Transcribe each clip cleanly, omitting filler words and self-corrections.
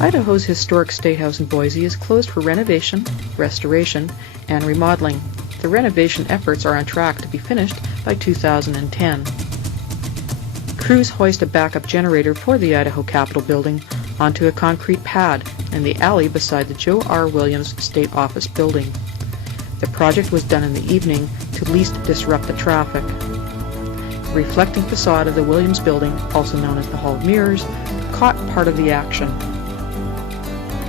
Idaho's historic Statehouse in Boise is closed for renovation, restoration, and remodeling. The renovation efforts are on track to be finished by 2010. Crews hoist a backup generator for the Idaho Capitol building onto a concrete pad in the alley beside the Joe R. Williams State Office building. The project was done in the evening to least disrupt the traffic. The reflecting facade of the Williams building, also known as the Hall of Mirrors, caught part of the action.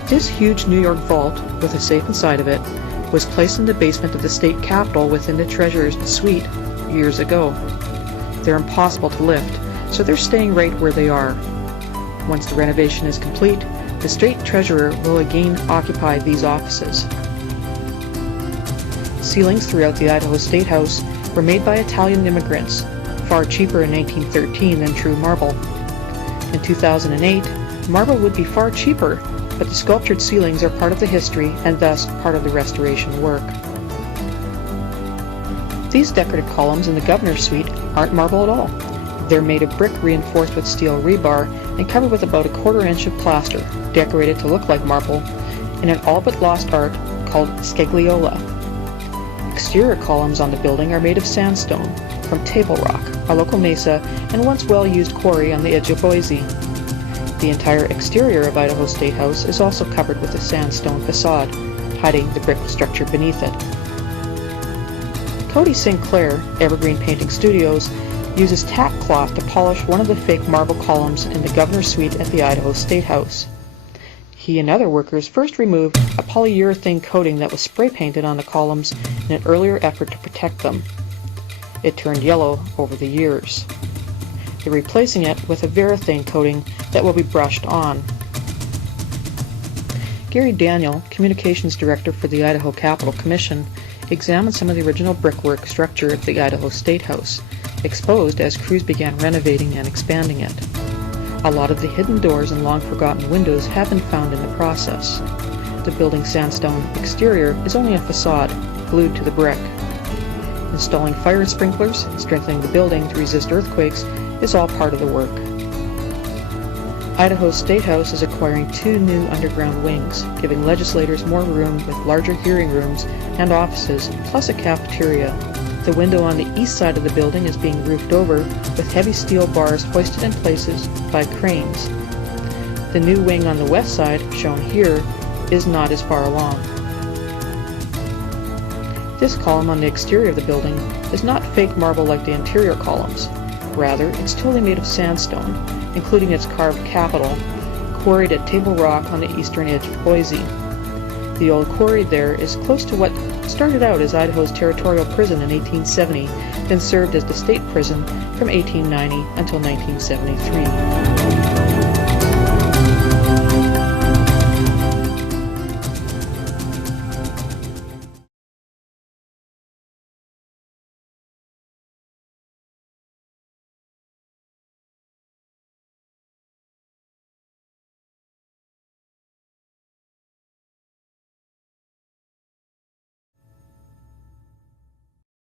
This huge New York vault, with a safe inside of it, was placed in the basement of the state capitol within the treasurer's suite years ago. They're impossible to lift, so they're staying right where they are. Once the renovation is complete, the state treasurer will again occupy these offices. Ceilings throughout the Idaho Statehouse were made by Italian immigrants, far cheaper in 1913 than true marble. In 2008, marble would be far cheaper, but the sculptured ceilings are part of the history and thus part of the restoration work. These decorative columns in the governor's suite aren't marble at all. They're made of brick reinforced with steel rebar and covered with about a quarter inch of plaster, decorated to look like marble, in an all but lost art called scagliola. Exterior columns on the building are made of sandstone from Table Rock, a local mesa and once well-used quarry on the edge of Boise. The entire exterior of Idaho Statehouse is also covered with a sandstone facade, hiding the brick structure beneath it. Cody Sinclair, Evergreen Painting Studios, uses tack cloth to polish one of the fake marble columns in the governor's suite at the Idaho Statehouse. He and other workers first removed a polyurethane coating that was spray painted on the columns in an earlier effort to protect them. It turned yellow over the years. They're replacing it with a varathane coating that will be brushed on. Gary Daniel, Communications Director for the Idaho Capitol Commission, examined some of the original brickwork structure of the Idaho Statehouse, exposed as crews began renovating and expanding it. A lot of the hidden doors and long-forgotten windows have been found in the process. The building's sandstone exterior is only a facade, glued to the brick. Installing fire sprinklers, strengthening the building to resist earthquakes, is all part of the work. Idaho Statehouse is acquiring 2 new underground wings, giving legislators more room with larger hearing rooms and offices, plus a cafeteria. The window on the east side of the building is being roofed over with heavy steel bars hoisted in places by cranes. The new wing on the west side, shown here, is not as far along. This column on the exterior of the building is not fake marble like the interior columns. Rather, it's totally made of sandstone, including its carved capital, quarried at Table Rock on the eastern edge of Boise. The old quarry there is close to what started out as Idaho's territorial prison in 1870, then served as the state prison from 1890 until 1973.